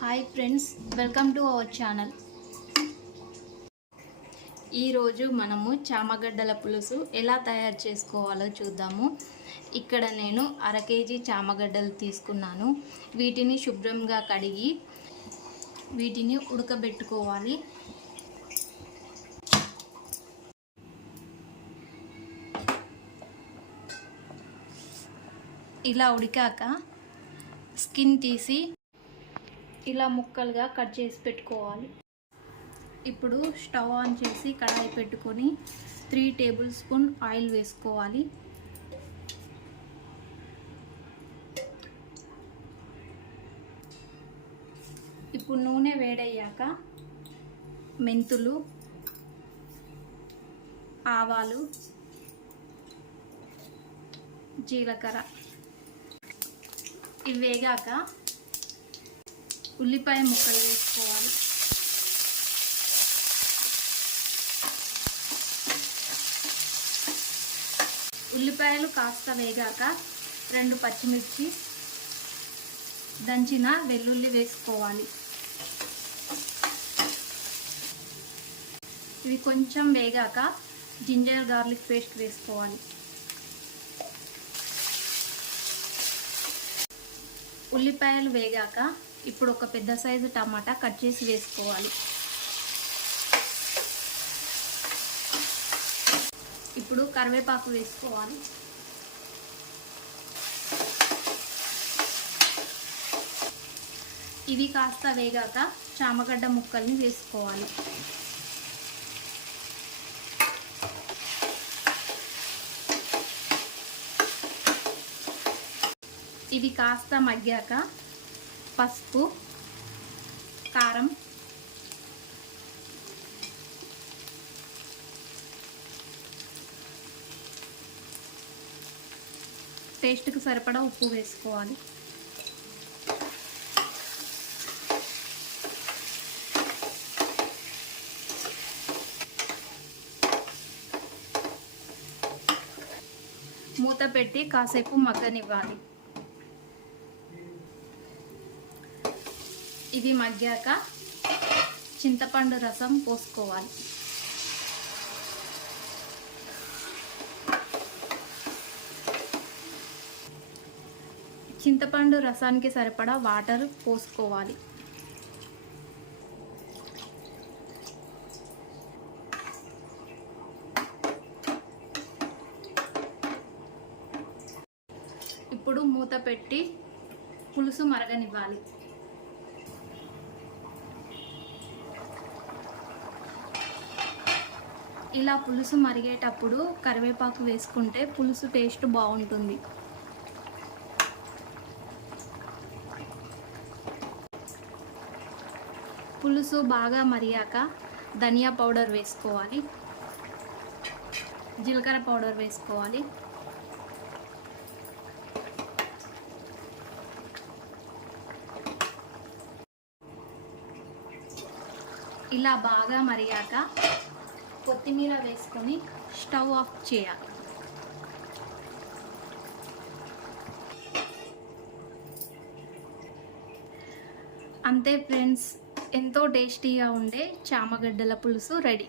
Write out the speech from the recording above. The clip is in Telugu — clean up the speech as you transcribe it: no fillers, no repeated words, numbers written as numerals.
Hi friends, welcome to our channel. ఈరోజు మనము చామగడ్డల పులుసు ఎలా తయారు చేసుకోవాలో చూద్దాము. ఇక్కడ నేను 1/2 కేజీ చామగడ్డలు తీసుకున్నాను. వీటిని శుభ్రంగా కడిగి వీటిని ఉడకబెట్టుకోవాలి. ఇలా ఉడికాక స్కిన్ తీసి ఇలా ముక్కలుగా కట్ చేసి పెట్టుకోవాలి. ఇప్పుడు స్టవ్ ఆన్ చేసి కడాయి పెట్టుకొని 3 టేబుల్ స్పూన్ ఆయిల్ వేసుకోవాలి. ఇప్పుడు నూనె వేడయ్యాక మెంతులు, ఆవాలు, జీలకర్ర ఇవి వేగాక ఉల్లిపాయ ముక్కలు వేసుకోవాలి. ఉల్లిపాయలు కాస్త వేగాక 2 పచ్చిమిర్చి, దంచిన వెల్లుల్లి వేసుకోవాలి. ఇవి కొంచెం వేగాక జింజర్ గార్లిక్ పేస్ట్ వేసుకోవాలి. ఉల్లిపాయలు వేగాక ఇప్పుడు ఒక పెద్ద సైజు టమాటా కట్ చేసి వేసుకోవాలి. ఇప్పుడు కరివేపాకు వేసుకోవాలి. ఇవి కాస్త వేగాక చామగడ్డ ముక్కల్ని వేసుకోవాలి. ఇవి కాస్త మగ్గాక పసుపు, కారం, టేస్ట్కి సరిపడా ఉప్పు వేసుకోవాలి. మూత పెట్టి కాసేపు మగ్గనివ్వాలి. ఇవి మగ్గాక చింతపండు రసం పోసుకోవాలి. చింతపండు రసానికి సరిపడా వాటర్ పోసుకోవాలి. ఇప్పుడు మూత పెట్టి పులుసు మరగనివ్వాలి. ఇలా పులుసు మరిగేటప్పుడు కరివేపాకు వేసుకుంటే పులుసు టేస్ట్ బాగుంటుంది. పులుసు బాగా మరిగాక ధనియా పౌడర్ వేసుకోవాలి, జీలకర్ర పౌడర్ వేసుకోవాలి. ఇలా బాగా మరిగాక కొత్తిమీర వేసుకొని స్టవ్ ఆఫ్ చేయాలి. అంతే ఫ్రెండ్స్, ఎంతో టేస్టీగా ఉండే చామగడ్డల పులుసు రెడీ.